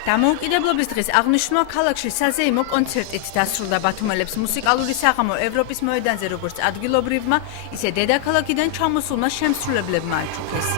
დამოუკიდებლობის დღის აღნიშვნა ქალაქში საზეიმო კონცერტით დასრულდა ბათუმელებს მუსიკალური საღამო ევროპის მოედანზე როგორც ადგილობრივმა, ისე დედაქალაქიდან ჩამოსულმა შემსრულებლებმა აჩუქეს.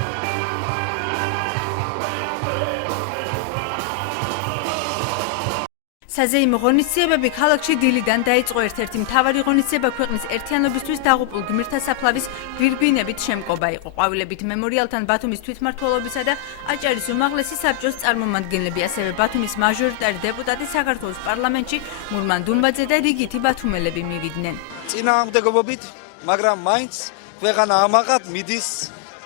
საზეიმო ღონისძიებები ქალაქში დილიდან დაიწყო. ერთ-ერთი მთავარი ღონისძიება ქვეყნის ერთიანობისთვის დაღუპულ გმირთა საფლავის გვირგვინებით შემკობა იყო. ყვავილებით მემორიალთან ბათუმის თვითმმართველობისა და აჭარის უმაღლესი საბჭოს წარმომადგენლები, ასევე ბათუმის მაჟორიტარი დეპუტატი საქართველოს პარლამენტში მურმან დუმბაძე და რიგითი ბათუმელები მივიდნენ. წინააღმდეგობებით, მაგრამ მაინც ქვეყანა ამაღად მიდის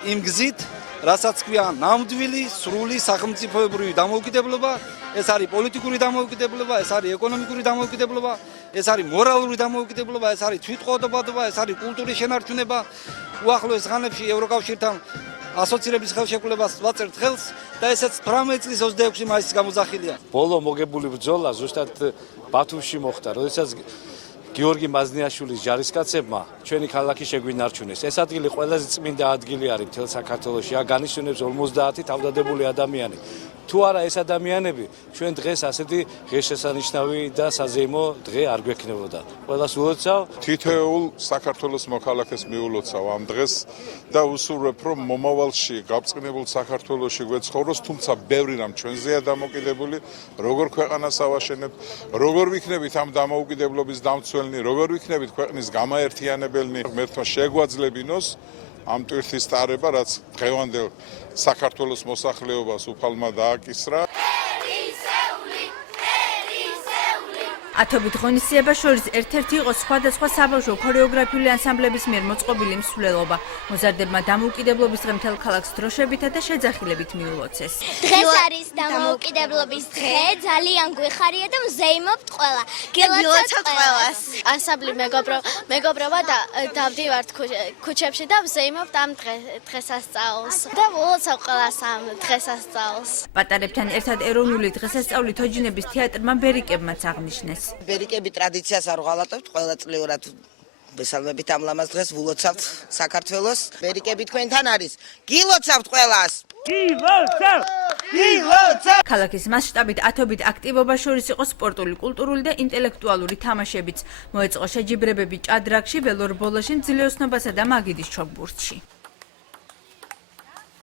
იმ გზით, რასაც ქვია ნამდვილი სრული სახელმწიფოებრივი დამოუკიდებლობა. ეს არის პოლიტიკური დამოუკიდებლობა, ეს არის ეკონომიკური დამოუკიდებლობა, ეს არის მორალური დამოუკიდებლობა, ეს არის თვითყოთებადობა, ეს არის კულტურის შენარჩუნება. უახლოეს ხანებში ევროკავშირთან ასოცირების ხელშეკრულებას ვაწერთ ხელს და ესეც 18 წლის 26 მაისის გამოძახილია. ბოლო მოგებული ბრძოლა ზუსტად ბათუმში მოხდა, როდესაც გიორგი მაზნიაშვილის ჯარისკაცებმა ჩვენი ქალაქი შეგვინარჩუნეს. ეს ადგილი ყველაზე წმინდა ადგილი არის მთელ საქართველოში. აქ განისვენებს 50 თავდადებული ადამიანი. თუ არა ეს ადამიანები, ჩვენ დღეს ასეთი ღირსშესანიშნავი და საზეიმო დღე არ გვექნებოდა. ყველას ულოცავ, თითოეულ საქართველოს მოქალაქეს მიულოცავ ამ დღეს და ვუსურვებ, რომ მომავალში გაბრწყინებულ საქართველოში გვეცხოვროს, თუმცა ბევრი რამ ჩვენზეა დამოკიდებული, როგორ ქვეყანას ავაშენებთ, როგორ ვიქნებით ამ დამოუკიდებლობის დამცველნი, როგორ ვიქნებით ქვეყნის გამაერთიანებელნი, ღმერთმა შეგვაძლებინოს ამ ტვირთის ტარება, რაც დღევანდელ საქართველოს მოსახლეობას უფალმა დააკისრა. ათობით ღონისძიება შორის ერთ-ერთი იყო სხვადასხვა საბავშვო ქორეოგრაფიული ანსამბლების მიერ მოწყობილი მსვლელობა. მოზარდებმა დამოუკიდებლობის დღე მთელ ქალაქს დროშებითა და შეძახილებით მიულოცეს. დღეს არის დამოუკიდებლობის დღე, ძალიან გვეხარია და მზეიმობთ ყველა. გილოცავთ ყველას. ანსამბლი მეგობრობა და დავდივართ ქუჩებში და მზეიმობთ ამ დღესასწაულს. და ულოცავ ყველას ამ დღესასწაულს. პატარებთან ერთად ეროვნული დღესასწაული თოჯინების თეატრმა ბერიკებმაც აღნიშნეს. ბერიკები ტრადიციას არ ვღალატებთ, ყველაწლიურად ვესალმებით ამ ლამაზ დღეს, ვულოცავთ საქართველოს. ბერიკები თქვენთან არის. გილოცავთ ყველას. გილოცავ! ქალაქის მასშტაბით ათობით აქტივობა შორის იყო სპორტული, კულტურული და ინტელექტუალური თამაშებიც. მოეწყო შეჯიბრებები ჭადრაკში, ველორბოლოში, მძილეოსნობასა და მაგიდის ჩოგბურთში.